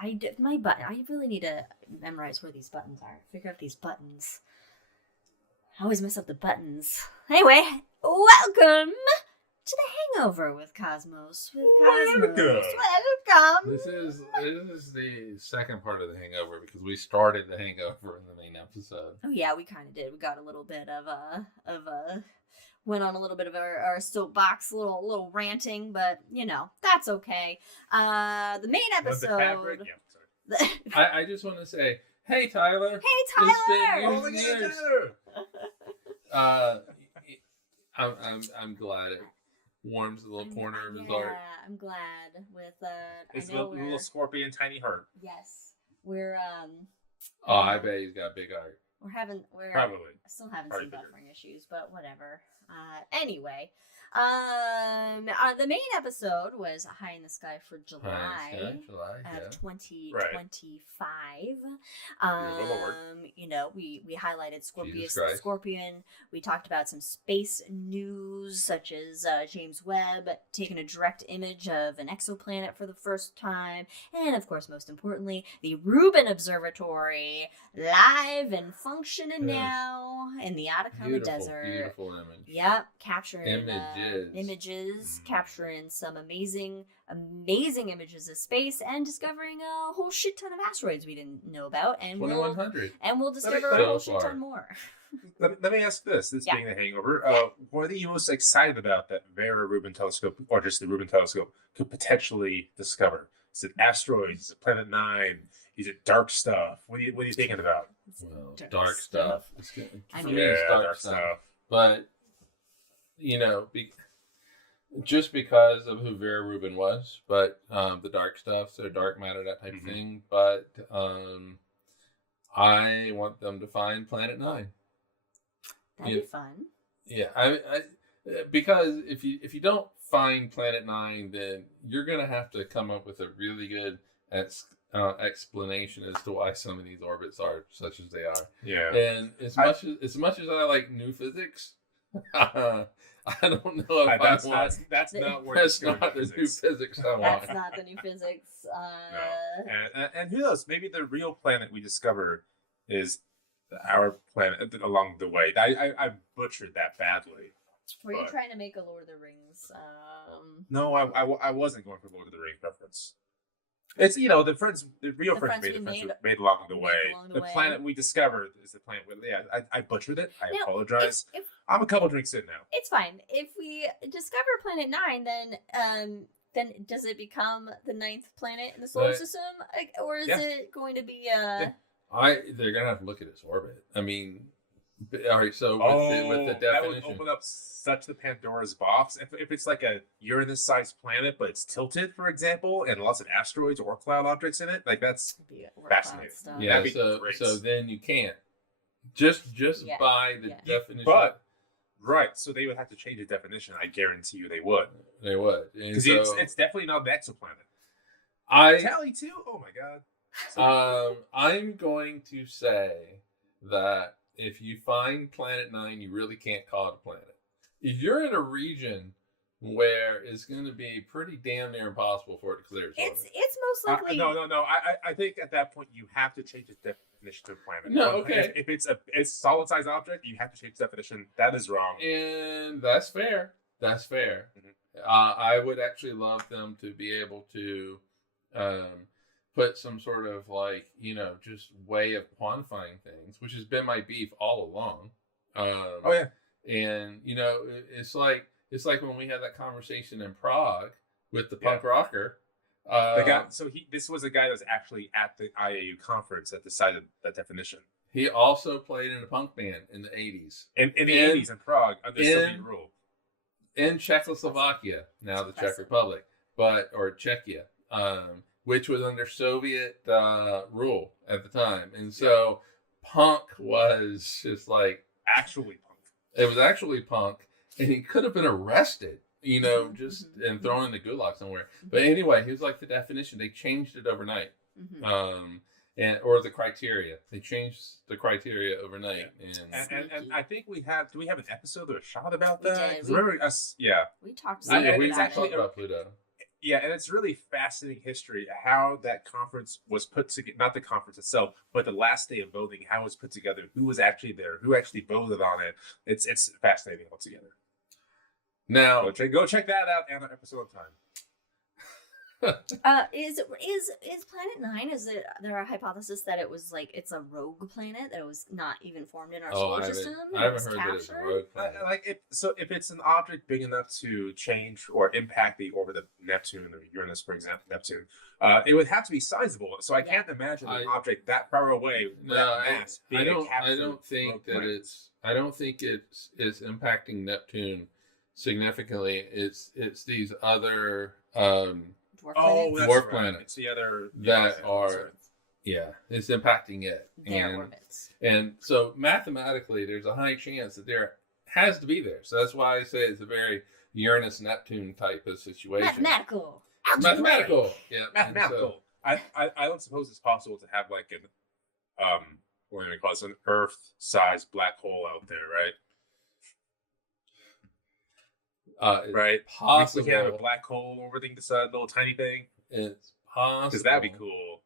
I really need to memorize where these buttons are. Figure out these buttons. I always mess up the buttons. Anyway, welcome to the Hangover with Cosmos. Welcome. This is the second part of the Hangover because we started the Hangover in the main episode. Oh yeah, we kind of did. We got a little bit of went on a little bit of our soapbox, little ranting, but that's okay. The main episode. I just want to say, hey Tyler. Hey Tyler. Oh my God, Tyler. I'm glad it warms the little corner of his heart. Yeah, I'm glad with his little scorpion tiny heart. Yes, we're I bet he's got big heart. We're probably still having some buffering issues, but whatever. Anyway, the main episode was High in the Sky for July of 2025. We highlighted Scorpion. We talked about some space news, such as James Webb taking a direct image of an exoplanet for the first time, and of course, most importantly, the Rubin Observatory live and functioning now in the Atacama Desert. Beautiful image. Yep, capturing images, capturing some amazing images of space, and discovering a whole shit ton of asteroids we didn't know about, and 2100. And we'll discover a whole shit ton more. Let me ask this being the Hangover, what are you most excited about that Vera Rubin telescope, or just the Rubin telescope, could potentially discover? Is it asteroids? Is it Planet 9? Is it dark stuff? What are you thinking about? Well, dark stuff. Dark stuff. But just because of who Vera Rubin was, but the dark stuff, so dark matter, that type of thing. But I want them to find Planet 9. That'd be fun. Yeah, I because if you don't find Planet 9, then you're gonna have to come up with a really good explanation as to why some of these orbits are such as they are. Yeah, and as much as I like new physics. I don't know if that's not the new physics I want. That's not the new physics. No. And who knows? Maybe the real planet we discover is our planet along the way. I butchered that badly. Were you trying to make a Lord of the Rings? No, I wasn't going for Lord of the Rings reference. It's the real friends made along the way. The planet we discovered is the planet. I butchered it. I apologize. I'm a couple drinks in now. It's fine. If we discover Planet 9, then does it become the 9th planet in the solar system, or is it going to be They're gonna have to look at its orbit. I mean, all right. So with the definition, that would open up such the Pandora's box. If it's like a Uranus-sized planet, but it's tilted, for example, and lots of asteroids or cloud objects in it, like that's fascinating. Yeah. So then you can't just by the definition. But so they would have to change the definition. I guarantee you, they would. They would, because it's definitely not an exoplanet. Tally too. Oh my God. I'm going to say that if you find Planet 9, you really can't call it a planet. If you're in a region where it's going to be pretty damn near impossible for it to clear its orbit. It's most likely... No. I think at that point, you have to change its definition to a planet. No, okay. If it's a solid-sized object, you have to change the definition. That is wrong. And that's fair. That's fair. Mm-hmm. I would actually love them to be able to put some sort of just way of quantifying things, which has been my beef all along. And it's like when we had that conversation in Prague with the punk rocker. This was a guy that was actually at the IAU conference that decided that definition. He also played in a punk band in the 80s. In the 80s in Prague under Soviet rule. In Czechoslovakia, now the Czech Republic, or Czechia. Which was under Soviet rule at the time. And so punk was just like... Actually punk. It was actually punk. And he could have been arrested, and thrown in the gulag somewhere. But anyway, he was like the definition. They changed it overnight. Or the criteria. They changed the criteria overnight. And I think do we have an episode or a shot about that? We remember us? Yeah. We talked about Pluto. Yeah, and it's really fascinating history how that conference was put together. Not the conference itself, but the last day of voting, how it was put together, who was actually there, who actually voted on it. It's fascinating altogether. Now, Go check that out and an episode of time. Is Planet Nine? Is it there a hypothesis that it was like it's a rogue planet that it was not even formed in our solar system? I haven't heard that it's a rogue planet. If it's an object big enough to change or impact the orbit of Neptune or Uranus, for example, Neptune, it would have to be sizable. So I can't imagine an object that far away with that mass being I don't think it's impacting Neptune significantly. It's these other dwarf planets. It's the other that are it's impacting it. Their orbits. And so mathematically there's a high chance that there has to be there. So that's why I say it's a very Uranus Neptune type of situation. Mathematical. Yeah. Mathematical. I don't suppose it's possible to have like an what do we call it, an Earth-sized black hole out there, right? Right. Possible. We can have a black hole orbiting the sun, little tiny thing. It's possible. Because that'd be cool.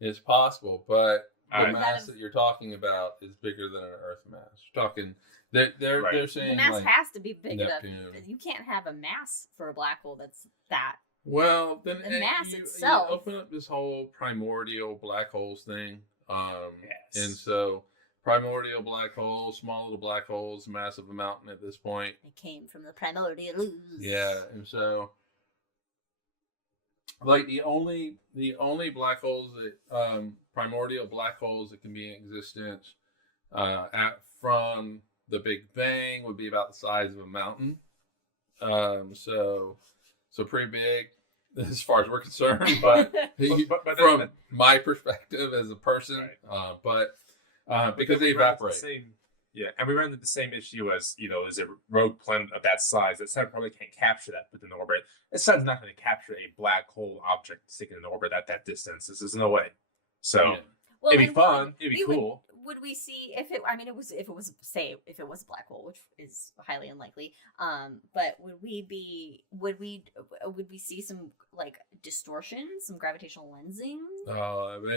It's possible, but the Right. mass that you're talking about is bigger than an Earth mass. You're talking, they're saying The mass like has to be big Neptune. enough. You can't have a mass for a black hole that's that. Well, then The mass you itself. open up this whole primordial black holes thing, Yes. and so primordial black holes, small little black holes, massive mountain at this point. It came from the primordial ooze. Yeah, and so like the only black holes that primordial black holes that can be in existence from the Big Bang would be about the size of a mountain. So pretty big as far as we're concerned, but from my perspective as a person, Right. because they evaporate. And we run into the same issue as, is a rogue planet of that size. The sun probably can't capture that within orbit. The sun's not going to capture a black hole object sticking in orbit at that distance. There's no way. So it'd be fun. It'd be cool. Would we see if it? I mean, if it was a black hole, which is highly unlikely. But would we see some like distortion, some gravitational lensing?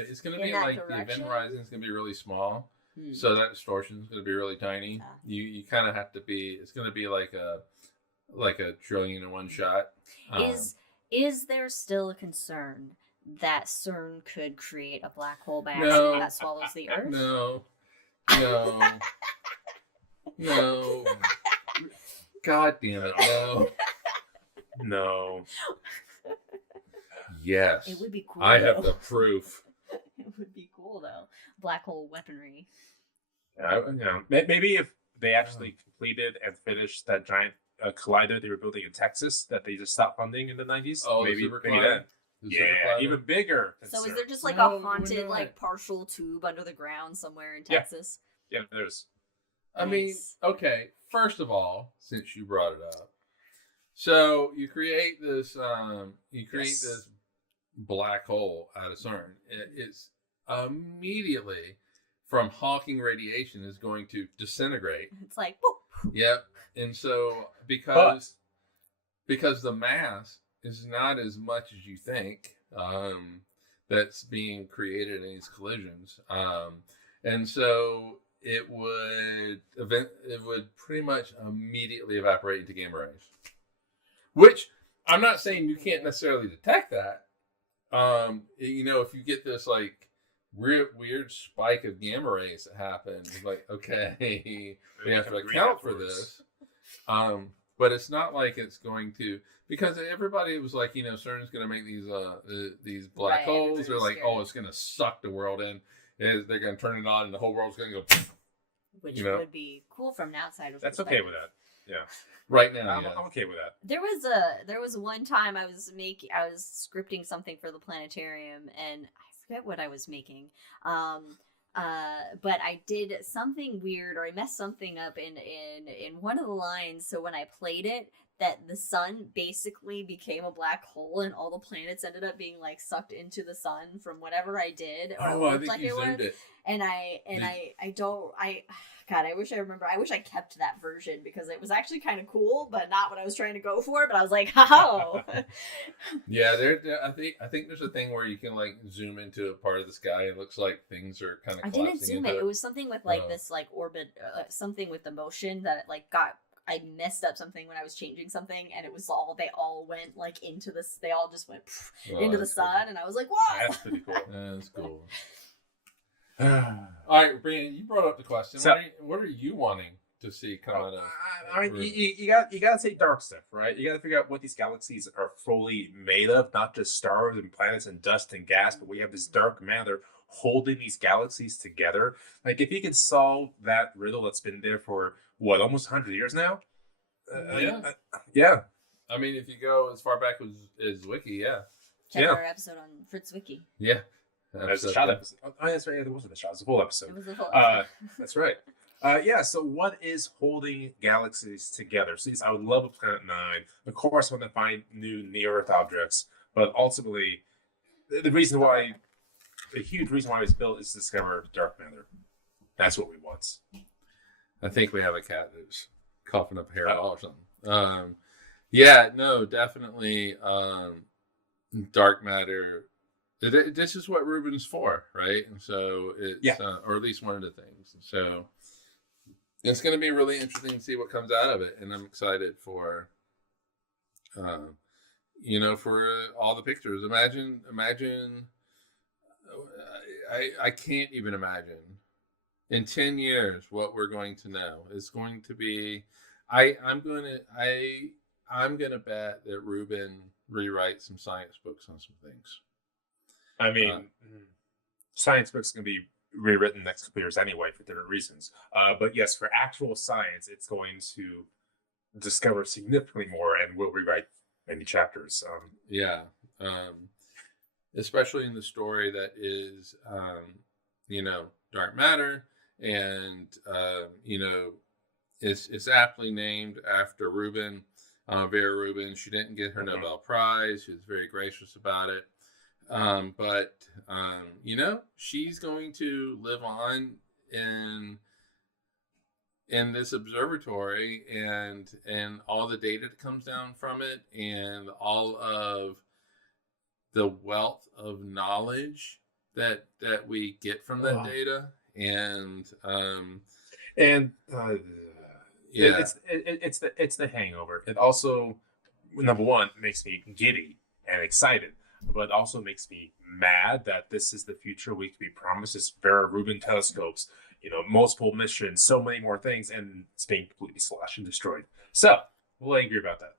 It's going to be like the event horizon is going to be really small. So that distortion is going to be really tiny. You kind of have to be. It's going to be like a trillion in one shot. Is there still a concern that CERN could create a black hole by accident that swallows the Earth? No. God damn it! No. Yes. It would be cool. I have the proof. It would be cool though. Black hole weaponry. Maybe if they actually completed and finished that giant collider they were building in Texas that they just stopped funding in the 90s. Maybe then. Even bigger. So is there just like a haunted, like partial tube under the ground somewhere in Texas? Yeah, there's. I mean, okay. First of all, since you brought it up, so you create this, this black hole out of CERN. It's immediately from Hawking radiation is going to disintegrate. It's like, whoop. Yep. And so because the mass is not as much as you think that's being created in these collisions, and so it would pretty much immediately evaporate into gamma rays. Which I'm not saying you can't necessarily detect that. If you get this like weird spike of gamma rays that happen, it's like, okay, we have to account for this. But it's not like it's going to, because everybody was like, CERN's going to make these black holes. They're like, it's going to suck the world in. They're going to turn it on, and the whole world's going to go. Which would be cool from an outsider's That's perspective. okay with that. Yeah. Right now, I'm okay with that. There was one time I was scripting something for the planetarium, and I forget what I was making. But I did something weird, or I messed something up in one of the lines. So when I played it, that the sun basically became a black hole and all the planets ended up being like sucked into the sun from whatever I did or Oh, it I looked think like you it zoomed was. it. And I wish I remember. I wish I kept that version because it was actually kind of cool, but not what I was trying to go for. But I was like, "Oh, Yeah, I think there's a thing where you can like zoom into a part of the sky and it looks like things are kind of. I didn't zoom it. It was something with like this like orbit, something with the motion that it like got. I messed up something when I was changing something, and it was they all went like into this. They all just went into the sun, cool. and I was like, "Wow, That's pretty cool." That's cool. All right, Brian, you brought up the question. So, what are you wanting to see come out of? I mean, you got to take dark stuff, right? You got to figure out what these galaxies are fully made of, not just stars and planets and dust and gas, but we have this dark matter holding these galaxies together. Like, if you could solve that riddle that's been there for what, almost 100 years now? Yeah. I mean, if you go as far back as Wiki, yeah. check our episode on Fritz Wiki." Yeah. There's a shot episode. Oh, that's right. Yeah, there wasn't a shot. It was a full episode. It was the full episode. That's right. Yeah, so what is holding galaxies together? So I would love a Planet 9. Of course, I want to find new near-Earth objects. But ultimately, the huge reason why it was built is to discover dark matter. That's what we want. I think we have a cat who's coughing up hair or something. Yeah, no, definitely dark matter. This is what Rubin's for, right? And so it's, or at least one of the things. So it's going to be really interesting to see what comes out of it. And I'm excited for, for all the pictures. Imagine, I can't even imagine in 10 years what we're going to know. It's going to be, I'm going to bet that Rubin rewrites some science books on some things. I mean, science books can be rewritten next couple years anyway for different reasons. But yes, for actual science, it's going to discover significantly more and will rewrite many chapters. Especially in the story that is, dark matter, and it's aptly named after Rubin, Vera Rubin. She didn't get her Nobel Prize. She was very gracious about it. But she's going to live on in this observatory and all the data that comes down from it and all of the wealth of knowledge that we get from that data. It's the Hangover. It also, number one, makes me giddy and excited, but also makes me mad that this is the future we could be promised. This Vera Rubin telescopes, multiple missions, so many more things, and it's being completely slashed and destroyed. So we'll angry about that.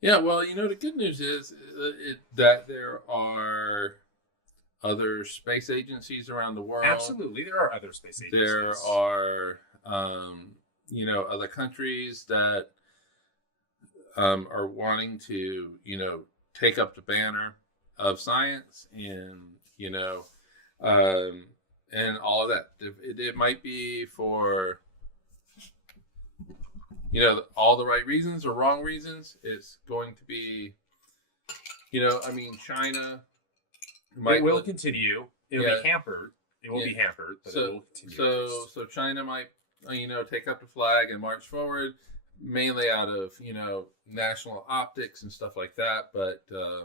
Yeah, well, the good news is that there are other space agencies around the world. Absolutely, there are other space agencies. There are, other countries that are wanting to, take up the banner of science and, and all of that. It might be for, all the right reasons or wrong reasons. It's going to be, China it will continue. It'll be hampered. It will be hampered, but it will continue. So China might, take up the flag and march forward, mainly out of, national optics and stuff like that. But, the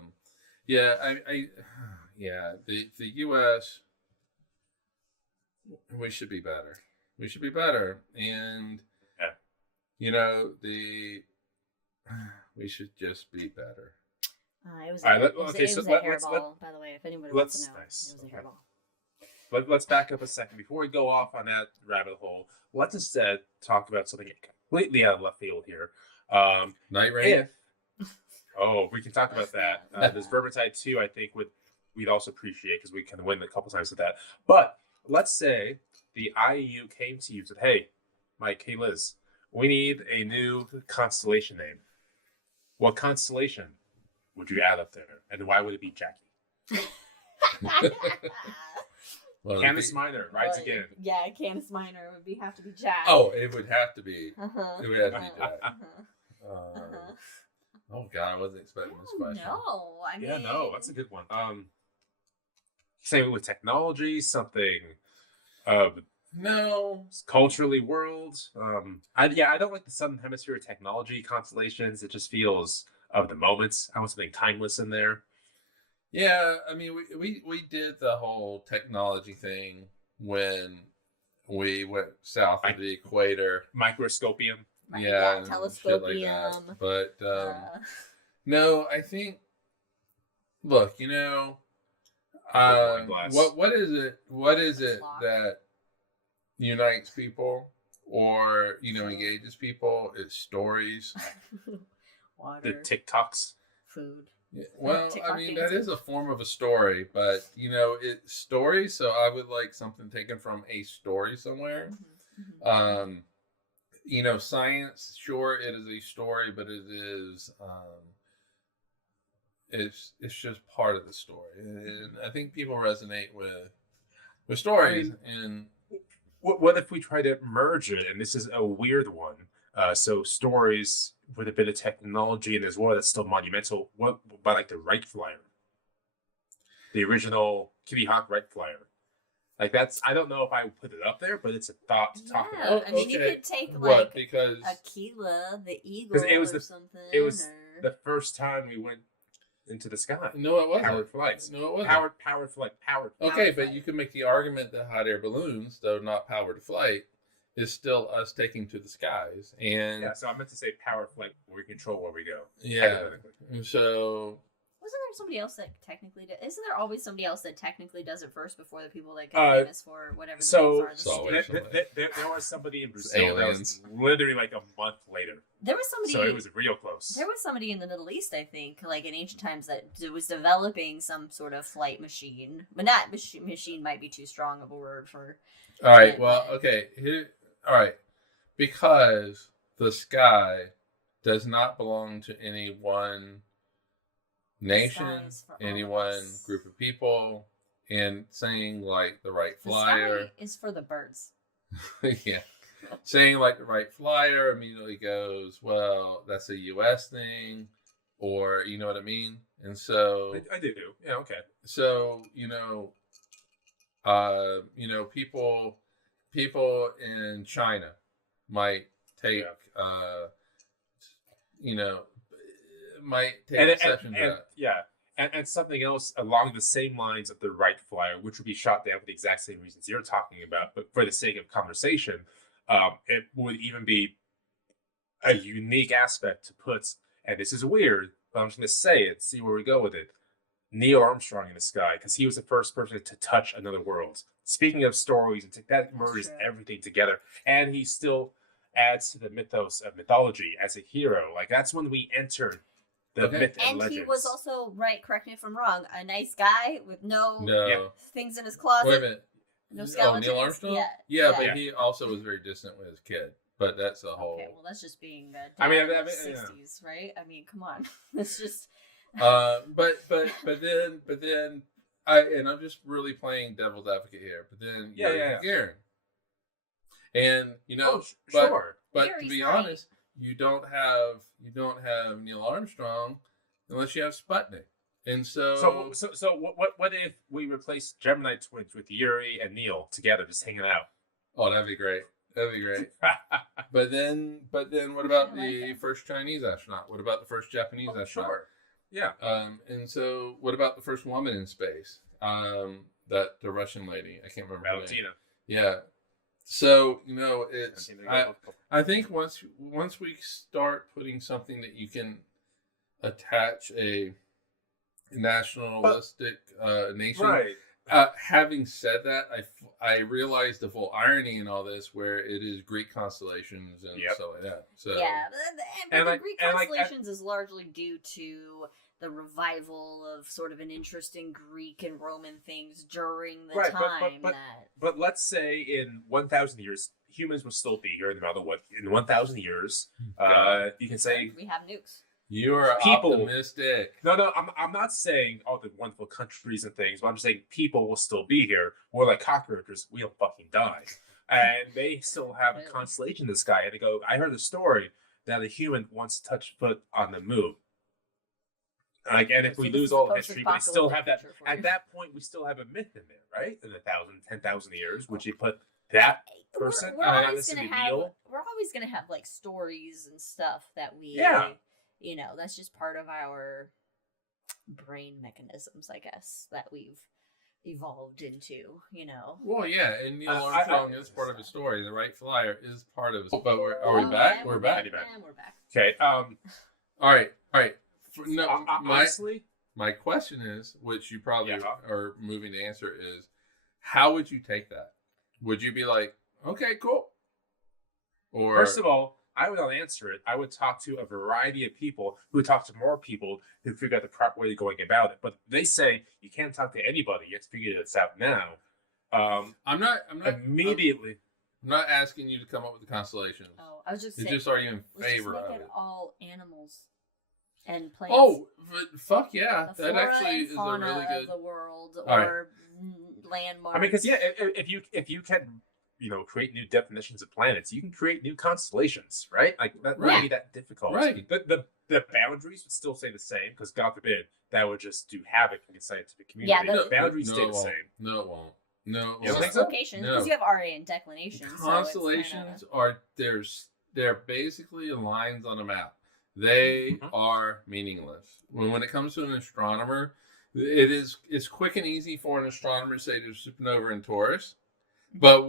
U.S., we should be better. We should be better. And, we should just be better. It was a hairball, by the way, if anybody wants to know. Nice. It was a hairball. But let's back up a second. Before we go off on that rabbit hole, let's instead talk about something completely out of left field here. Night Rain? We can talk about that. This Vermintide 2, I think, we'd also appreciate because we can win a couple times with that. But let's say the IEU came to you and said, hey, Mike, hey, Liz, we need a new constellation name. What constellation would you add up there? And why would it be Jackie? Canis Minor, rides again. Yeah, Canis Minor would have to be Jack. Oh, it would have to be. Uh-huh. It would have to be Jack. Oh God, I wasn't expecting this question. No, I mean, that's a good one. Same with technology, something No. culturally world. I don't like the Southern Hemisphere technology constellations. It just feels of the moments. I want something timeless in there. Yeah, I mean, we did the whole technology thing when we went south of the equator. Microscopium. Yeah, telescopium. Like but no, I think. Look, what is it? What is it that unites people or engages people? It's stories. Water. The TikToks. Food. Yeah, well, I mean that is a form of a story, but it's story. So I would like something taken from a story somewhere. Science. Sure, it is a story, but it is. It's just part of the story, and I think people resonate with stories. And what if we try to merge it? And this is a weird one. So stories with a bit of technology and as well that's still monumental. What about like the Wright Flyer? The original Kitty Hawk Wright Flyer. Like that's, I don't know if I would put it up there, but it's a thought to talk about. I mean, you could take because Aquila, the eagle, or something. It was the first time we went into the sky. No, it wasn't. Powered flights. No, it wasn't. Powered flight. Okay, but you can make the argument that hot air balloons, though not powered flight, is still us taking to the skies. And yeah, so I meant to say powered flight where we control where we go. Yeah. And so wasn't there somebody else that technically did? Isn't there always somebody else that technically does it first before the people that get famous for whatever the names are? There was somebody in Brazil that was literally like a month later. There was somebody. So it was real close. There was somebody in the Middle East, I think, like in ancient times, that was developing some sort of flight machine. But not machine might be too strong of a word for. All right. Well, okay. All right. Because the sky does not belong to any one nation, any one group of people, and saying like the Wright Flyer. The sky is for the birds. Yeah. Saying like the Wright Flyer immediately goes, well, that's a U.S. thing, or you know what I mean? And so I do. Yeah, okay. So, people in China might take might take exception to that. Yeah. And something else along the same lines of the Wright Flyer, which would be shot down for the exact same reasons you're talking about, but for the sake of conversation, it would even be a unique aspect to put, and this is weird, but I'm just going to say it, see where we go with it, Neil Armstrong in the sky, because he was the first person to touch another world. Speaking of stories, that merges everything together, and he still adds to the mythos of mythology as a hero. Like, that's when we entered the myth and legends. He was also, right, correct me if I'm wrong, a nice guy with no things in his closet. Wait a minute. No skeletons. Neil Armstrong? Yeah, but he also was very distant with his kid. But that's a whole. Okay, well, that's just being the 60s, right? I mean, come on. It's just. But then, I'm just really playing devil's advocate here. But then, Gagarin. And but to be honest, you don't have Neil Armstrong unless you have Sputnik. And so what if we replace Gemini twins with Yuri and Neil together, just hanging out? Oh, that'd be great. But then, what about the first Chinese astronaut? What about the first Japanese astronaut? Sure. Yeah. And so, what about the first woman in space? That the Russian lady, I can't remember. Valentina. Yeah. So it's. I think once we start putting something that you can attach a nationalistic nation. Right. Having said that, I realize the full irony in all this, where it is Greek constellations and stuff like that. So but the Greek constellations is largely due to the revival of sort of an interest in Greek and Roman things during the time But let's say in 1,000 years, humans will still be here. No matter what, in 1,000 years, you can say we have nukes. You are optimistic. No, I'm not saying all the wonderful countries and things, but I'm just saying people will still be here. We're like cockroaches. We'll fucking die. And they still have a constellation in the sky. And they go, I heard a story that a human wants to touch foot on the moon. Like, and if So we this lose is all the history, but they still have that. post-apocalyptic future for At you. that point, we still have a myth in there, right? In 10,000 years, would you put that person We're on always this gonna to have reveal? we're always gonna have like stories and stuff that we Yeah. that's just part of our brain mechanisms, I guess, that we've evolved into, Well, yeah, and Neil I- Armstrong is part of his story. The Wright Flyer is part of his. But are we Oh, back? yeah, We're back. And we're back. Okay. All right. No, Honestly, my question is, which you probably Yeah. are moving to answer, is how would you take that? Would you be like, okay, cool? Or first of all, I would not answer it. I would talk to a variety of people who would talk to more people who figure out the proper way of going about it. But they say you can't talk to anybody. You have to figure this out now. I'm not Immediately. I'm not asking you to come up with the constellations. Oh, I was just It's saying, just, are you in let's favor just of make it? it all animals and plants. Oh, but fuck yeah! The That flora actually and is a fauna really good. of the world, All right. or landmarks. I mean, because if you can, create new definitions of planets, you can create new constellations, right? Like that Right. wouldn't be that difficult. Right. The boundaries would still stay the same because God forbid that would just do havoc in the scientific community. Yeah, the boundaries stay it the won't. same. No, it won't. No, it You won't. don't think just so? locations, because No. you have RA and declination. Constellations are they're basically lines on a map. They Mhm. are meaningless. When it comes to an astronomer, it's quick and easy for an astronomer to say there's a supernova in Taurus, but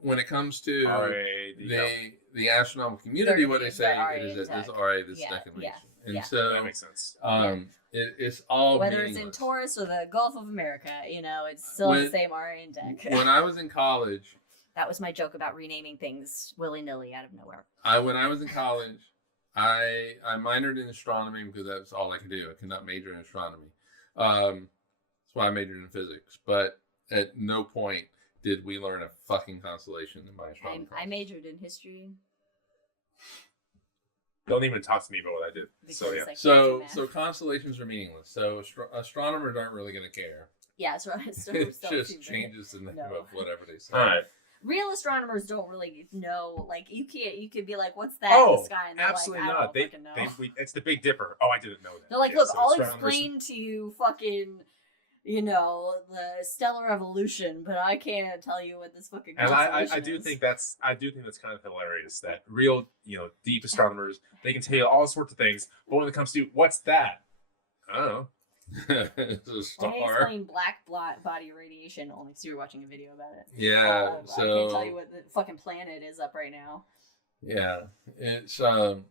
when it comes to the astronomical community, what they say RA it is and that this Dec. RA, this Yeah, declination, yeah, and yeah. so That makes sense. it's all Whether it's in meaningless. Taurus or the Gulf of America, it's still the same RA and Dec. When I was in college, That was my joke about renaming things willy-nilly out of nowhere. when I was in college, I minored in astronomy because that's all I could do. I could not major in astronomy. That's why I majored in physics. But at no point did we learn a fucking constellation in my astronomy class. I majored in history. Don't even talk to me about what I did. So yeah. because I can't So do math. so constellations are meaningless. So astronomers aren't really going to care. Yeah, astronomers It don't just seem to- changes the name No. of whatever they say. All right. Real astronomers don't really know. Like, you could be like, "What's that in the sky?" And they're absolutely like, "I not. don't fucking know." It's the Big Dipper. Oh, I didn't know that. They're like, Yeah, "Look, so I'll astronomers- explain to you fucking, the stellar evolution, but I can't tell you what this fucking And constellation I do is." think that's kind of hilarious that real deep astronomers, they can tell you all sorts of things, but when it comes to what's that, I don't know. It's a When I star. explain black body radiation, only because you were watching a video about it. Yeah. I So can't tell you what the fucking planet is up right now. yeah, it's oh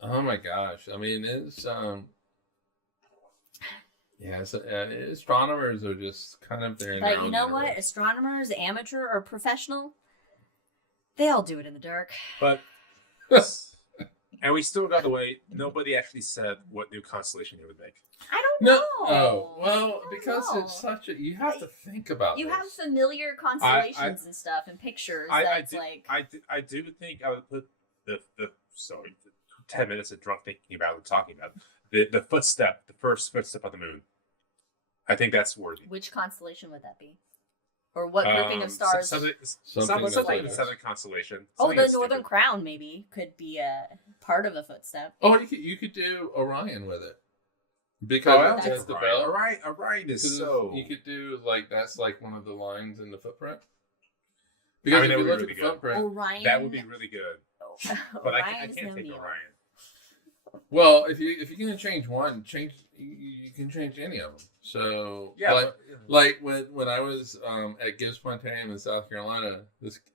my gosh. I mean, it's yeah. So, astronomers are just kind of there. But you know what? Astronomers, amateur or professional, they all do it in the dark. But and we still got the way. Nobody actually said what new constellation they would make. I don't No. know. Oh well, I don't because know. it's such a. You have to think about. You this. have familiar constellations and stuff and pictures I that's do, like. I do think I would put the 10 minutes of drunk thinking about and talking about the footstep, the first footstep on the moon. I think that's worthy. Which constellation would that be? Or what grouping of stars? Something that's in like the this. Southern Constellation. Oh, Something the that's Northern stupid. Crown maybe could be a part of a footstep. Oh, you could do Orion with it Oh, because I it's like the Orion. belt. Orion is 'Cause so. you could do that's like one of the lines in the footprint. I Because mean, if that you would look be at the really good. footprint, Orion. That would be really good. But I Orion is can't no take Neo. Orion. well, if you can change one, you can change any of them. So Yeah, like when I was at Gibbs Planetarium in South Carolina,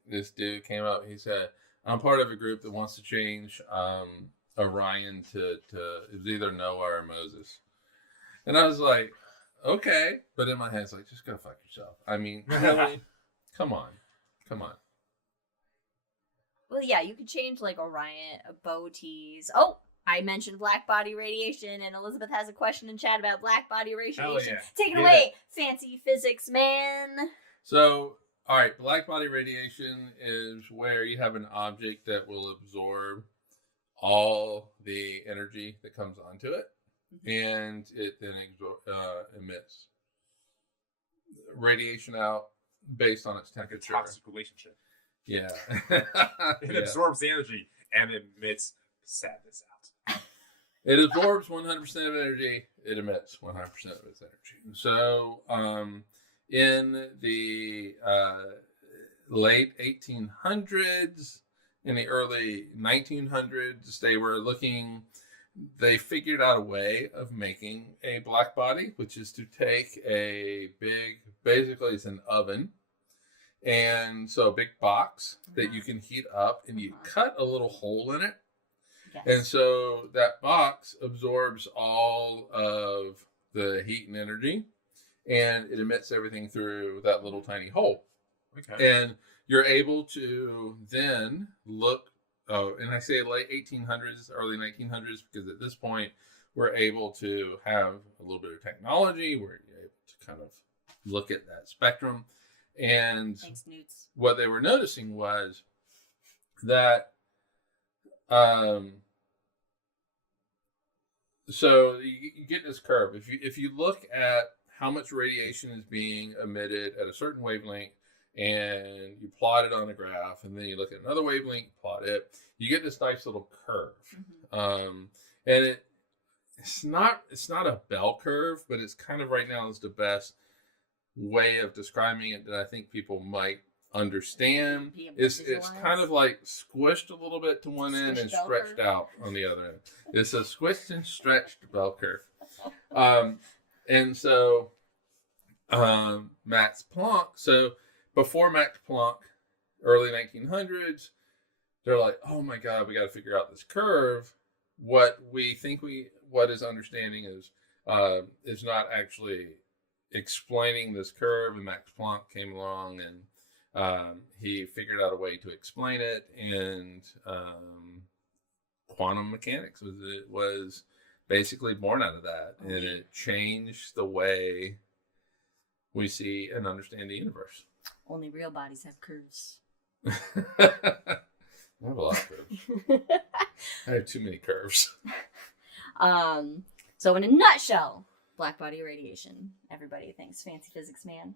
this dude came up. He said, "I'm part of a group that wants to change Orion to it was either Noah or Moses," and I was like, "Okay," but in my head, it's like, "Just go fuck yourself." I mean, really? Come on. Well, yeah, you could change like Orion, Bootes. Oh, I mentioned black body radiation, and Elizabeth has a question in chat about black body radiation. yeah. Take it Get away, fancy physics man. So, all right, black body radiation is where you have an object that will absorb all the energy that comes onto it, and it then emits radiation out based on its like a temperature. toxic relationship. Yeah. It Yeah. absorbs the energy and emits Sat this out. It absorbs 100% of energy. It emits 100% of its energy. So, in the late 1800s, in the early 1900s, they figured out a way of making a black body, which is to take a basically it's an oven, and so a big box that you can heat up, and you cut a little hole in it. Yes. And so that box absorbs all of the heat and energy, and it emits everything through that little tiny hole. Okay. And you're able to then look, and I say late 1800s, early 1900s, because at this point, we're able to have a little bit of technology where you're able to kind of look at that spectrum. And Thanks, Newts. what they were noticing was that so you get this curve. If you look at how much radiation is being emitted at a certain wavelength, and you plot it on a graph, and then you look at another wavelength, plot it, you get this nice little curve. And it's not a bell curve, but it's kind of right now is the best way of describing it that I think people might understand. It's kind of like squished a little bit to one end and stretched out on the other end. It's a squished and stretched bell curve. And so Max Planck, so before Max Planck, early 1900s, they're like, oh my God, we got to figure out this curve. What is understanding is not actually explaining this curve, and Max Planck came along and he figured out a way to explain it, and quantum mechanics was basically born out of that, and it changed the way we see and understand the universe. Only real bodies have curves. I have a lot of curves. I have too many curves. So in a nutshell, black body radiation. Everybody thanks Fancy Physics Man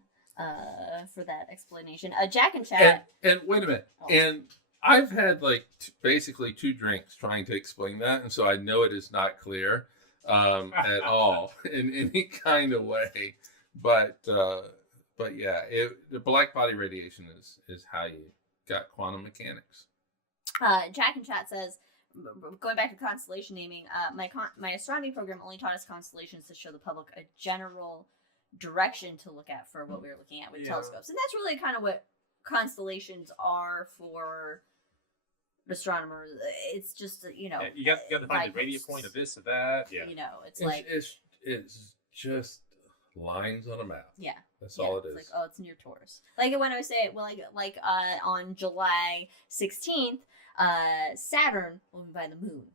for that explanation. Jack and Chat. And wait a minute. Oh. And I've had like basically 2 drinks trying to explain that, and so I know it is not clear at all in any kind of way. But yeah, the black body radiation is how you got quantum mechanics. Jack and Chat says, going back to constellation naming, my astronomy program only taught us constellations to show the public a general direction to look at for what we were looking at with telescopes. And that's really kind of what constellations are for astronomers. It's just, you got to find the radius point of this or that. Yeah. It's just lines on a map. Yeah. That's all it is. Like, oh, it's near Taurus. Like when I say, on July 16th, Saturn will be by the moon,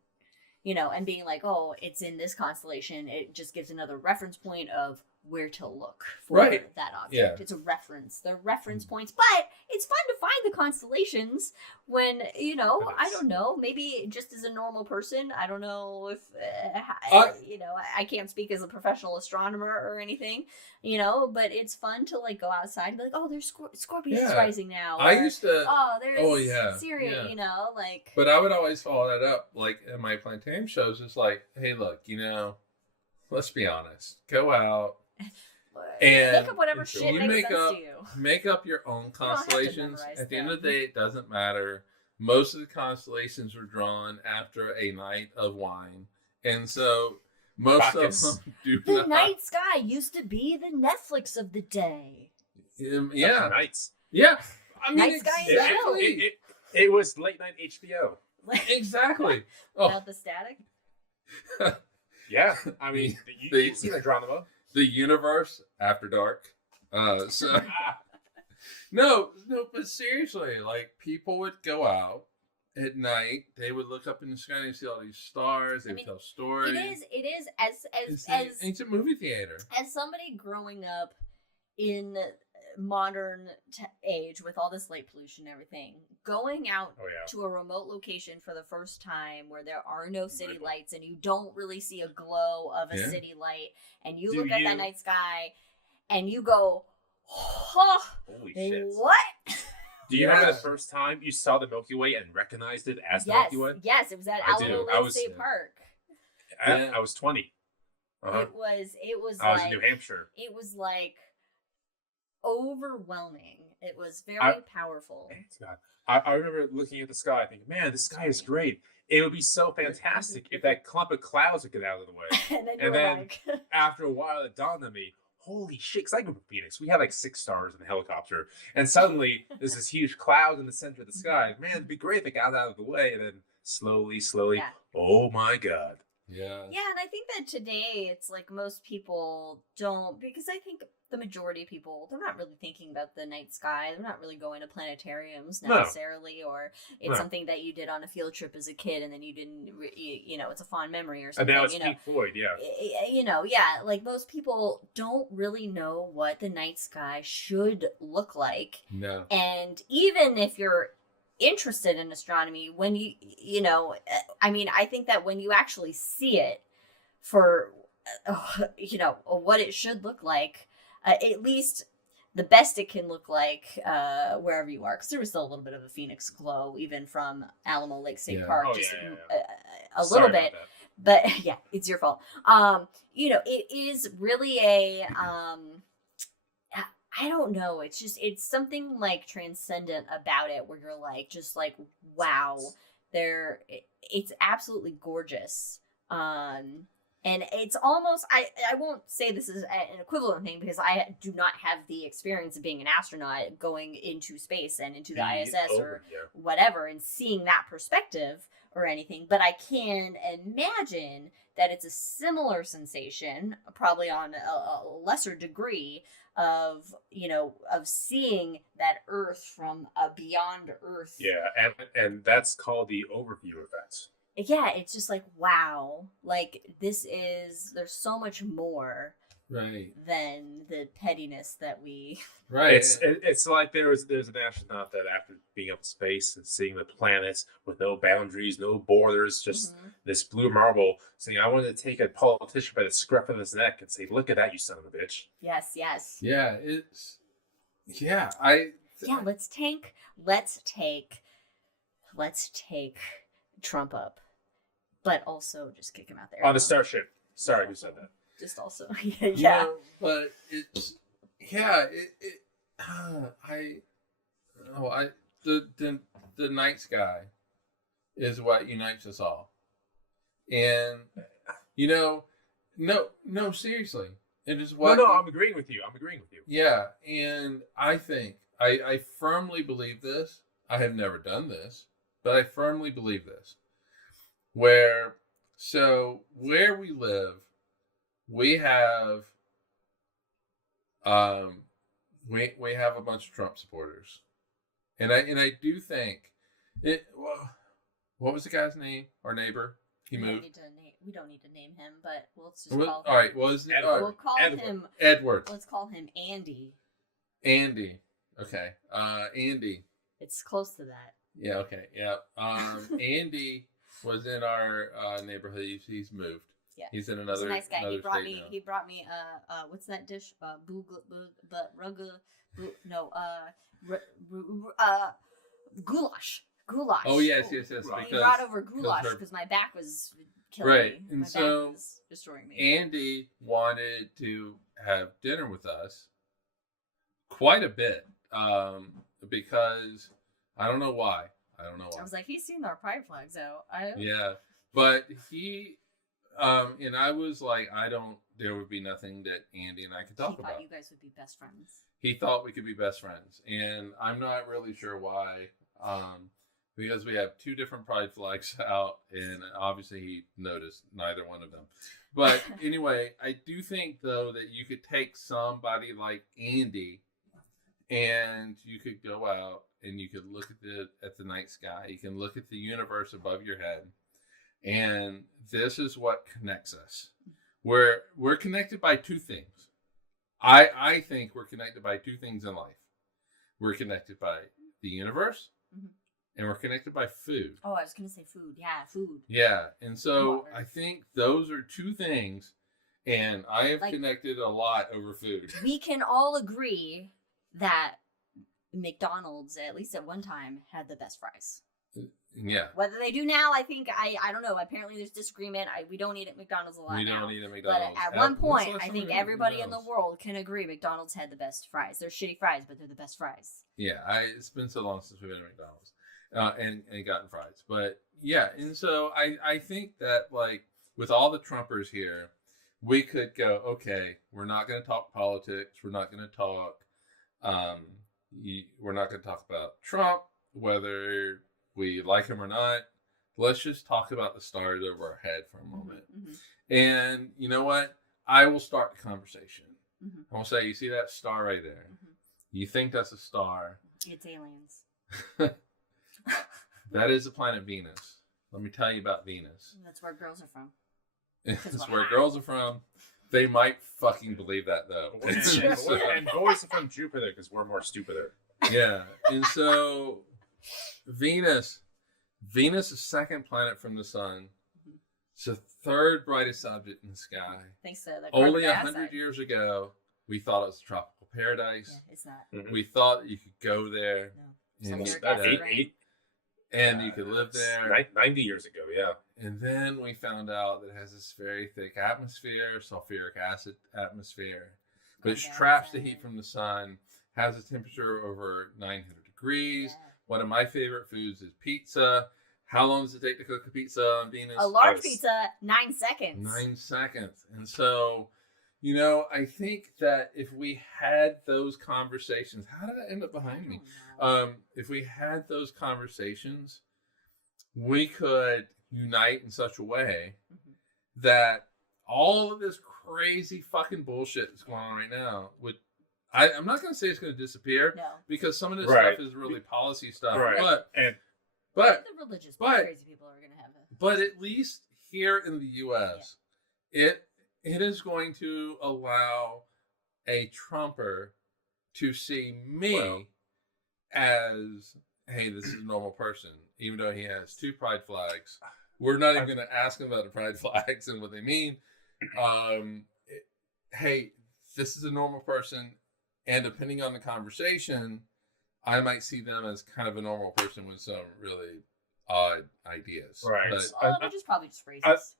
and being like, oh, it's in this constellation. It just gives another reference point of where to look for that object. Yeah. It's a reference. They're reference points, but it's fun to find the constellations when, I don't know, maybe just as a normal person, I don't know if, I can't speak as a professional astronomer or anything, but it's fun to like go outside and be like, oh, there's Scorpius rising now. Or, I used to, there's Sirius, like. But I would always follow that up, like at my Planetarium shows, it's like, hey, look, let's be honest, go out. And make up whatever shit makes sense to you. Make up your own constellations. At the end of the day, it doesn't matter. Most of the constellations were drawn after a night of wine, and so most of them do the night sky used to be the Netflix of the day. Yeah, nights. Yeah, I mean, night sky it was late night HBO. Exactly. Without the static. Yeah, I mean, you've seen Andromeda. The universe after dark. No, but seriously, like people would go out at night. They would look up in the sky and see all these stars. They would tell stories. It is as ancient movie theater. As somebody growing up in modern age with all this light pollution and everything, going out to a remote location for the first time where there are no city lights and you don't really see a glow of a city light, and you look at that night sky and you go, oh, holy shit. what? Do you remember the first time you saw the Milky Way and recognized it as the Milky Way? Yes, it was at Alamo Lake State Park. I was 20. It was I was in New Hampshire. It was like overwhelming. It was very powerful. God. I remember looking at the sky thinking, man, the sky is great. It would be so fantastic if that clump of clouds would get out of the way. and then after a while, it dawned on me, holy shit, because I grew up in Phoenix. We had like 6 stars in the helicopter. And suddenly, there's this huge cloud in the center of the sky. Man, it'd be great if it got out of the way. And then slowly, oh my God. Yeah. Yeah, and I think that today it's like most people don't, because I think the majority of people, they're not really thinking about the night sky. They're not really going to planetariums necessarily, or it's something that you did on a field trip as a kid and then you didn't, it's a fond memory or something. And now it's Pink Floyd, like most people don't really know what the night sky should look like. No. And even if you're interested in astronomy, when I think that when you actually see it for what it should look like, at least the best it can look like wherever you are, because there was still a little bit of a Phoenix glow even from Alamo Lake State Park, a little bit, but it's your fault. It is really a I don't know. It's something like transcendent about it where you're like, just like, wow, it's absolutely gorgeous. And it's almost, I won't say this is an equivalent thing because I do not have the experience of being an astronaut going into space and into the ISS or whatever and seeing that perspective or anything, but I can imagine that it's a similar sensation, probably on a lesser degree, of seeing that Earth from a beyond Earth. Yeah, and that's called the overview effect. Yeah, it's just like, wow, like there's so much more than the pettiness that we. Right. It's like there's an astronaut that after being up in space and seeing the planets with no boundaries, no borders, just this blue marble, saying, I wanted to take a politician by the scruff of his neck and say, look at that, you son of a bitch. Yes. Yeah, let's take Trump up, but also just kick him out there. On the Starship. Sorry, who said that? Just also, but it's the night sky is what unites us all, and no, seriously, it is what. No, I'm agreeing with you. Yeah, and I think I firmly believe this. I have never done this, but I firmly believe this. Where we live, we have we have a bunch of Trump supporters, and I do think it. Well, what was the guy's name? Our neighbor. He moved. We don't need to name him, but we'll just call him. All right. Well, we'll call him Edward. Let's call him Andy. Andy. Okay. Andy. It's close to that. Yeah. Okay. Yeah. Andy was in our neighborhood. He's moved. Yeah. He's in another. He's a nice guy. He brought me. What's that dish? Goulash. Oh yes. Right. He brought over goulash because my back was killing me. And my so back was destroying me. Andy wanted to have dinner with us quite a bit because I don't know why. I was like, he's seen our pride flags out. Yeah, but he and I was like, there would be nothing that Andy and I could talk about. You guys would be best friends. He thought we could be best friends, and I'm not really sure why. Because we have 2 different pride flags out, and obviously he noticed neither one of them. But anyway, I do think though that you could take somebody like Andy, and you could go out and you could look at the night sky. You can look at the universe above your head, and this is what connects us. We're connected by 2 things. I think we're connected by 2 things in life. We're connected by the universe. And we're connected by food. Oh, I was going to say food. Yeah, food. Yeah. And so I think those are 2 things. And I have connected a lot over food. We can all agree that McDonald's, at least at one time, had the best fries. Yeah. Whether they do now, I think I don't know. Apparently, there's disagreement. We don't eat at McDonald's a lot. We now. don't eat at McDonald's. But at one point, I think everybody in the world can agree McDonald's had the best fries. They're shitty fries, but they're the best fries. Yeah, it's been so long since we've been at McDonald's and gotten fries. But yeah, and so I think that like with all the Trumpers here, we could go, okay, we're not going to talk politics. We're not going to talk. We're not going to talk about Trump, whether we like him or not. Let's just talk about the stars over our head for a moment. Mm-hmm. And you know what? I will start the conversation. Mm-hmm. I will say, you see that star right there? Mm-hmm. You think that's a star? It's aliens. That is the planet Venus. Let me tell you about Venus. That's where girls are from. That's where girls are from. They might fucking believe that though. And boys are from Jupiter because we're more stupider. Yeah, and so Venus is second planet from the sun. It's the third brightest object in the sky. Thanks to the only 100 years ago, we thought it was a tropical paradise. Yeah, it's not. Mm-hmm. We thought you could go there. No. And you could live there. 90 years ago, yeah. And then we found out that it has this very thick atmosphere, sulfuric acid atmosphere, which traps the heat from the sun, has a temperature over 900 degrees. Yeah. One of my favorite foods is pizza. How long does it take to cook a pizza on Venus? A large pizza, 9 seconds. 9 seconds. And so, you know, I think that if we had those conversations, how did I end up behind me? If we had those conversations, we could unite in such a way that all of this crazy fucking bullshit that's going on right now would, I'm not going to say it's going to disappear because some of this stuff is really policy stuff, but the religious crazy people are going to have it. But at least here in the U.S., it is going to allow a Trumper to see me as, hey, this is a normal person, even though he has 2 pride flags. We're not even going to ask him about the pride flags and what they mean. Hey, this is a normal person, and depending on the conversation, I might see them as kind of a normal person with some really odd ideas. Right. Which is probably just racist.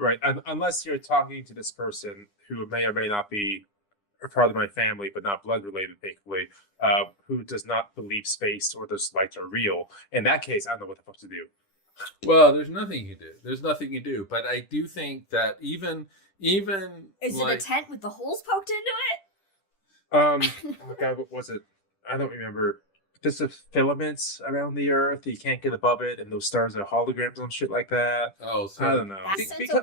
Right. Unless you're talking to this person who may or may not be a part of my family, but not blood related, thankfully, who does not believe space or those lights are real. In that case, I don't know what the fuck to do. Well, there's nothing you do. There's nothing you do. But I do think that even is it a tent with the holes poked into it? Oh God, what was it? I don't remember. Just the filaments around the Earth, you can't get above it, and those stars are holograms and shit like that. Oh, so I don't know.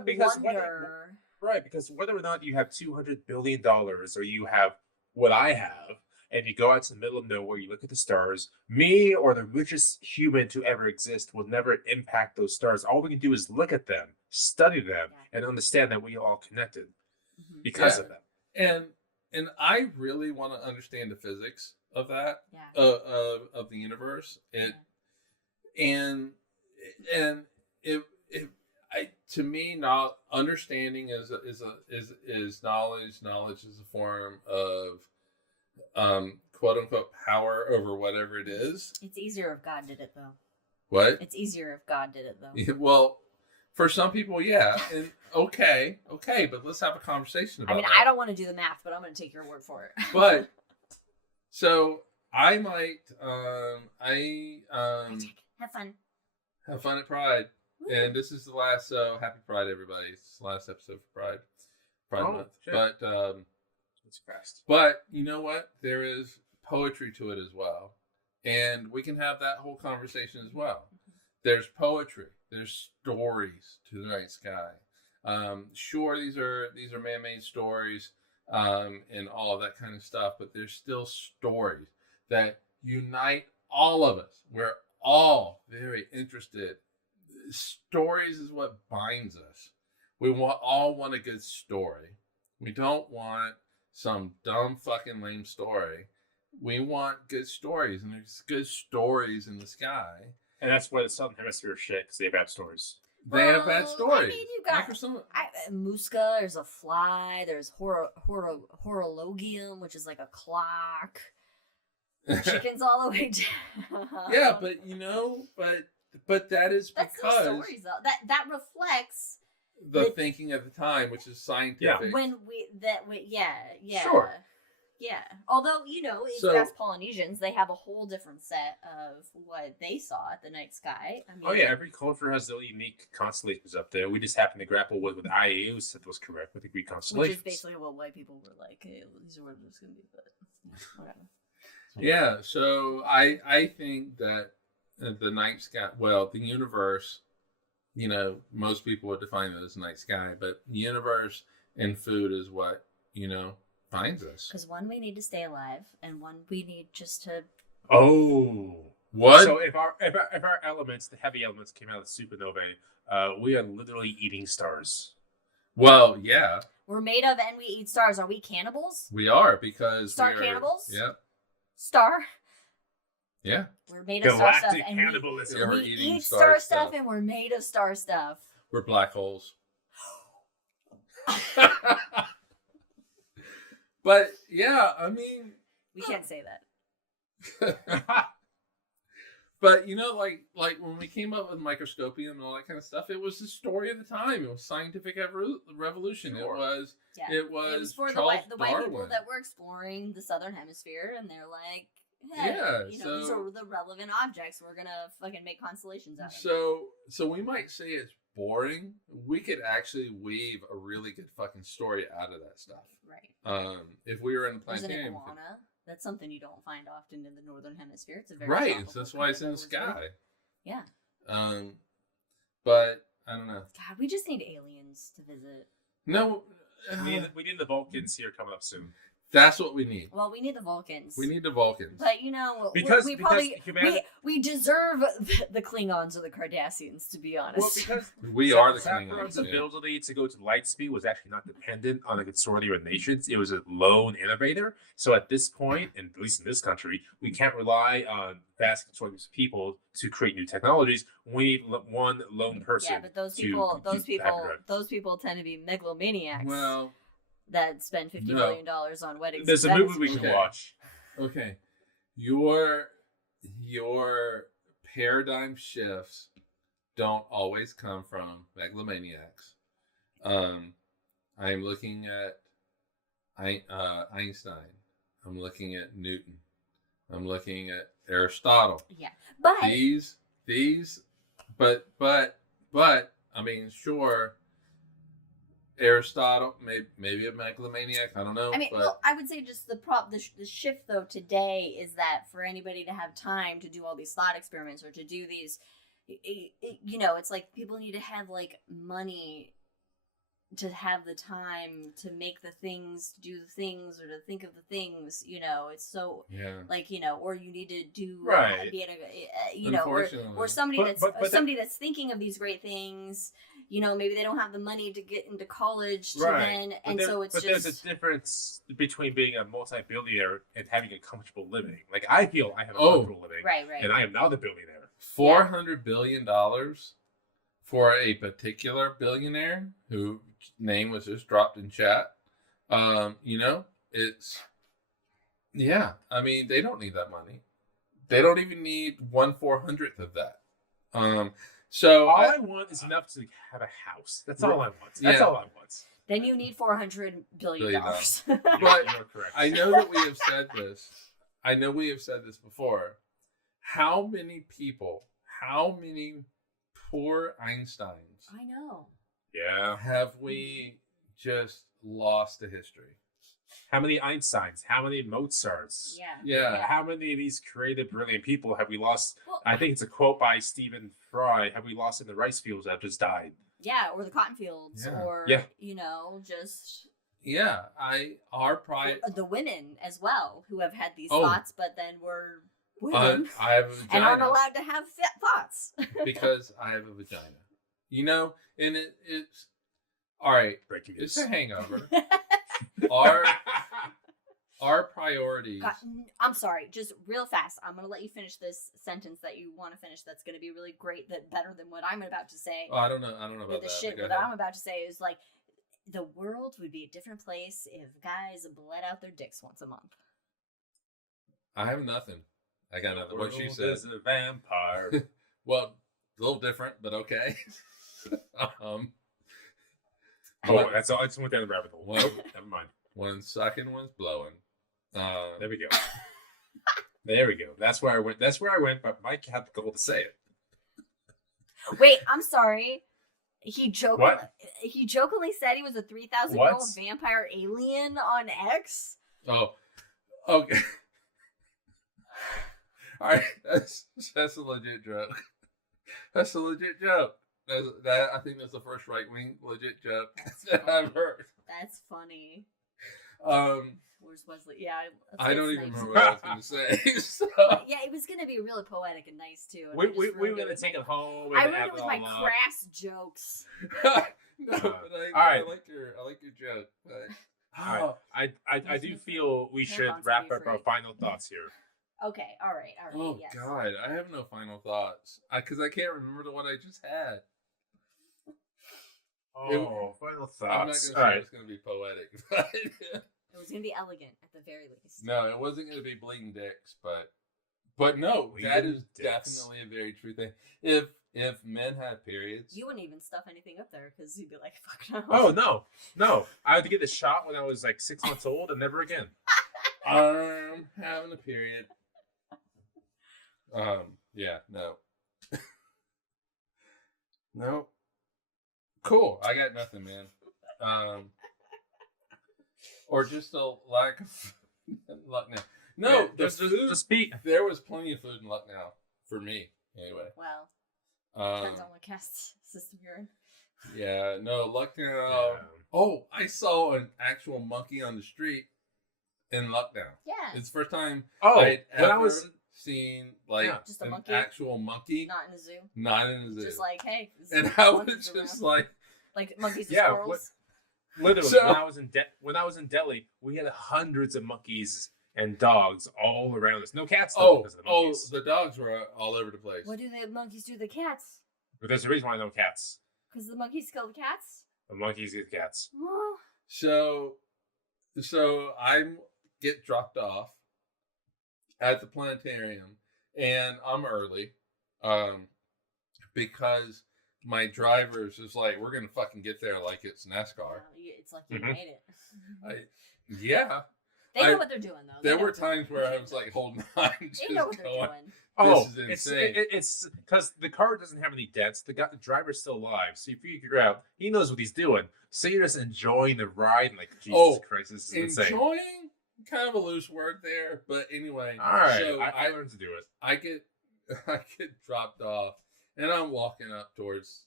Because wonder. Because whether or not you have $200 billion or you have what I have, and you go out to the middle of nowhere, you look at the stars, me or the richest human to ever exist will never impact those stars. All we can do is look at them, study them, and understand that we are all connected because of them. And I really want to understand the physics of that, of the universe. To me, not understanding is knowledge. Knowledge is a form of quote unquote power over whatever it is. It's easier if God did it, though. What? It's easier if God did it, though. Yeah, well, for some people, yeah. And okay, but let's have a conversation about that. I don't want to do the math, but I'm going to take your word for it. But so I might have fun at Pride. Woo. And this is the last, so happy Pride, everybody. It's the last episode for Pride Month. Shit. But it's fast. But you know what? There is poetry to it as well. And we can have that whole conversation as well. There's poetry. There's stories to the night sky. Sure, these are man-made stories and all of that kind of stuff, but there's still stories that unite all of us. We're all very interested. Stories is what binds us. We all want a good story. We don't want some dumb fucking lame story. We want good stories, and there's good stories in the sky. And that's why the Southern Hemisphere is shit, because they have bad stories. They have bad stories. I mean, you got Musca, there's a fly, there's horologium, which is like a clock. chickens all the way down. Yeah, but but that is That's because the stories though. That reflects the thinking at the time, which is scientific. Yeah. Sure. Yeah. Although, if you ask Polynesians, they have a whole different set of what they saw at the night sky. I mean, every culture has their unique constellations up there. We just happen to grapple with IA who said was correct with the Greek constellations. Which is basically what white people were like, hey, these are what it's going to be, but whatever. Yeah, so I think that the night sky, the universe, most people would define it as night sky, but the universe and food is what, finds us. Because one, we need to stay alive, and one, we need just to... Oh. What? So if our elements, the heavy elements, came out of supernovae, we are literally eating stars. Well, yeah. We're made of and we eat stars. Are we cannibals? We are, because cannibals? Yep. Star? Yeah. We're made of star stuff. And cannibalism. we're we eating eat star stuff, stuff, and we're made of star stuff. We're black holes. But, yeah, I mean... We can't say that. But, like when we came up with microscopium and all that kind of stuff, it was the story of the time. It was scientific revolution. Sure. It was for Charles the white people Darwin. that were exploring the southern hemisphere, and they're like, hey, Yeah, these are the relevant objects. We're gonna fucking make constellations out of. So we might say it's boring. We could actually weave a really good fucking story out of that stuff. Right. If we were in the There's an planetarium. iguana. That's something you don't find often in the northern hemisphere. It's a very Right. tropical So that's why it's in the country. sky. Yeah. But I don't know. God, we just need aliens to visit. No. We need the Vulcans here coming up soon. That's what we need. Well, we need the Vulcans. We need the Vulcans. But Because we we deserve the Klingons or the Cardassians, to be honest. Well, because we are the Saffron's Klingons. Yeah. ability to go to light speed was actually not dependent on a consortium of nations. It was a lone innovator. So at this point, and at least in this country, we can't rely on vast consortiums of people to create new technologies. We need one lone person. Yeah, but those to people compute the hyperdrive. those people tend to be megalomaniacs. Well, that spend $50 million on weddings. There's a movie we can watch. Okay. Your paradigm shifts don't always come from megalomaniacs. I'm looking at Einstein. I'm looking at Newton. I'm looking at Aristotle. Yeah. But I mean, sure, Aristotle, maybe a megalomaniac. I don't know. I mean, but I would say just the shift though today is that for anybody to have time to do all these thought experiments or to do these, it's like people need to have like money to have the time to make the things, to do the things, or to think of the things. It's so like or you need to do right. Be at or somebody somebody that's thinking of these great things. Maybe they don't have the money to get into college to then, and so it's just. But there's a difference between being a multi-billionaire and having a comfortable living. Like I feel I have a comfortable living, right, and I am not a billionaire. $400 billion for a particular billionaire whose name was just dropped in chat. It's I mean, they don't need that money. They don't even need 1/400th of that. So all I want is enough to have a house. That's all I want. That's all I want. Then you need $400 billion. But you're correct. I know that we have said this. I know we have said this before. How many poor Einsteins? I know. Yeah. Have we just lost to history? How many Einsteins? How many Mozarts? Yeah. How many of these creative, brilliant people have we lost? Well, I think it's a quote by Stephen Fry. Have we lost in the rice fields that just died? Yeah, or the cotton fields, or just. Yeah, the women as well who have had these thoughts, but then were women I have a vagina. and aren't allowed to have thoughts because I have a vagina. And it's all right. Breaking It's news. a hangover. Our priorities. God, I'm sorry, just real fast. I'm going to let you finish this sentence that you want to finish. That's going to be really great. That better than what I'm about to say. Oh, I don't know about the that. shit that I'm about to say is like, the world would be a different place if guys bled out their dicks once a month. I have nothing. I got nothing. What she said. Is a vampire. Well, a little different, but okay. That's all. I just went down the rabbit hole. Well, never mind. One's sucking, one's blowing. There we go. There we go. That's where I went. That's where I went. But Mike had the goal to say it. Wait, I'm sorry. He jokingly said he was a 3,000-year-old vampire alien on X. Oh, okay. All right, that's a legit joke. That's a legit joke. I think that's the first right-wing legit joke that I've heard. That's funny. Where's Wesley? Yeah, I don't even remember what I was going to say. So. Yeah, it was going to be really poetic and nice too. And we were going to take it home. I wrote it with my crass jokes. No, but I like your joke. But, I do feel we should wrap up our final thoughts here. Okay, all right. Oh yes. God, I have no final thoughts because I can't remember what I just had. Final thoughts. I'm not going to say it's going to be poetic, but it was going to be elegant at the very least. No, it wasn't going to be bleeding dicks, but no, that is definitely a very true thing. If men had periods, you wouldn't even stuff anything up there because you'd be like, "Fuck no." Oh no! I had to get the shot when I was like 6 months old, and never again. Having a period. Yeah, no. No. Cool. I got nothing, man. Or just a lack of luck now. No, just speak. There was plenty of food in Lucknow for me, anyway. Well, depends on what caste system you're in. Yeah, no, Lucknow. Yeah. Oh, I saw an actual monkey on the street in Lucknow. Yeah. It's the first time I'd ever seen just an monkey? actual monkey. Not in a zoo. Not in a zoo. Just like, hey. And I was just like monkeys and squirrels. Literally, when I was in Delhi, we had hundreds of monkeys and dogs all around us. No cats though, because of the monkeys. The dogs were all over the place. What do the monkeys do to the cats? But there's a reason why no cats. Because the monkeys kill the cats? The monkeys eat the cats. Oh. So I get dropped off at the planetarium, and I'm early, because my driver's is like, we're gonna fucking get there like it's NASCAR. It's like you made it. Yeah. They know what they're doing, though. There were times where I was like holding on. They know what they're doing. This is insane. It's because the car doesn't have any dents. The driver's still alive, so you figure out he knows what he's doing. So you're just enjoying the ride, and like Jesus Christ, this is insane. Enjoying, kind of a loose word there, but anyway. All right, so I learned to do it. I get dropped off, and I'm walking up towards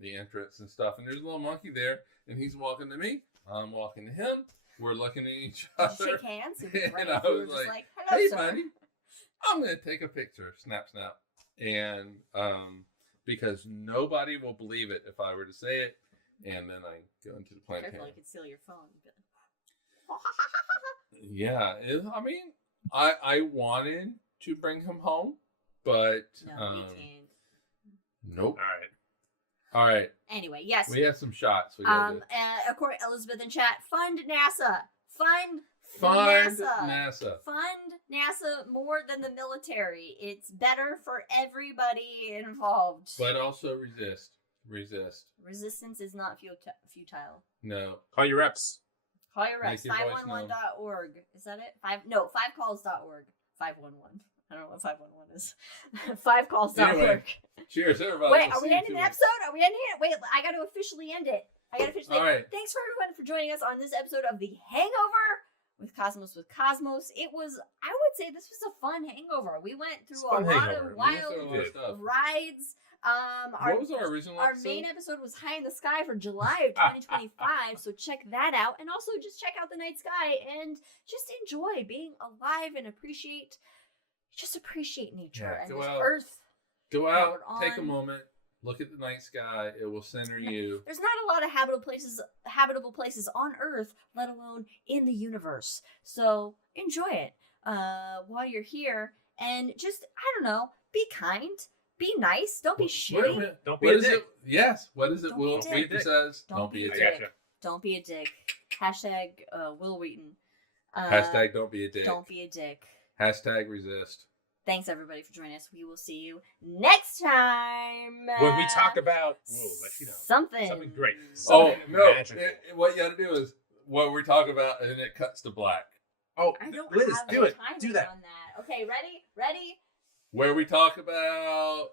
the entrance and stuff, and there's a little monkey there, and he's walking to me. I'm walking to him. We're looking at each other. Shake hands, and I was like, hello, "Hey, sir. buddy, I'm gonna take a picture." Snap, snap, and because nobody will believe it if I were to say it, and then I go into the planetarium. Careful, you could steal your phone. Yeah, I mean, I wanted to bring him home, but no, you can't. Nope. All right. Anyway, yes. We have some shots. According to Elizabeth in chat, fund NASA. Fund NASA. Fund NASA more than the military. It's better for everybody involved. But also resist. Resistance is not futile. No. Call your reps. Call your reps. 511.org. Is that it? 5calls.org. 511. I don't know what 511 is. 5calls.org. Anyway, cheers, everybody. Wait, are we ending the episode? Are we ending it? Wait, I got to officially end it. All right. Thanks for everyone for joining us on this episode of The Hangover with Cosmos. It was, I would say this was a fun hangover. We went through a lot of wild rides. What was our original episode? Our main episode was High in the Sky for July of 2025, so check that out. And also just check out the night sky and just enjoy being alive and appreciate nature and this earth. Go out, take a moment, look at the night sky. It will center you. There's not a lot of habitable places on Earth, let alone in the universe. So enjoy it while you're here, and just, I don't know, be kind, be nice, don't be shitty. Don't be a dick. Yes. What is it? Don't Will be a dick. Wheaton says, "Don't be a dick." Don't be a dick. Hashtag Will Wheaton. Hashtag don't be a dick. Don't be a dick. #resist. Thanks, everybody, for joining us. We will see you next time. When we talk about, we'll let you know. Something great. Oh, Something no. magical. What you got to do is what we're talking about, and then it cuts to black. Oh, I don't Liz, have do the it. timing Do that. on that. Okay, ready? Where we talk about...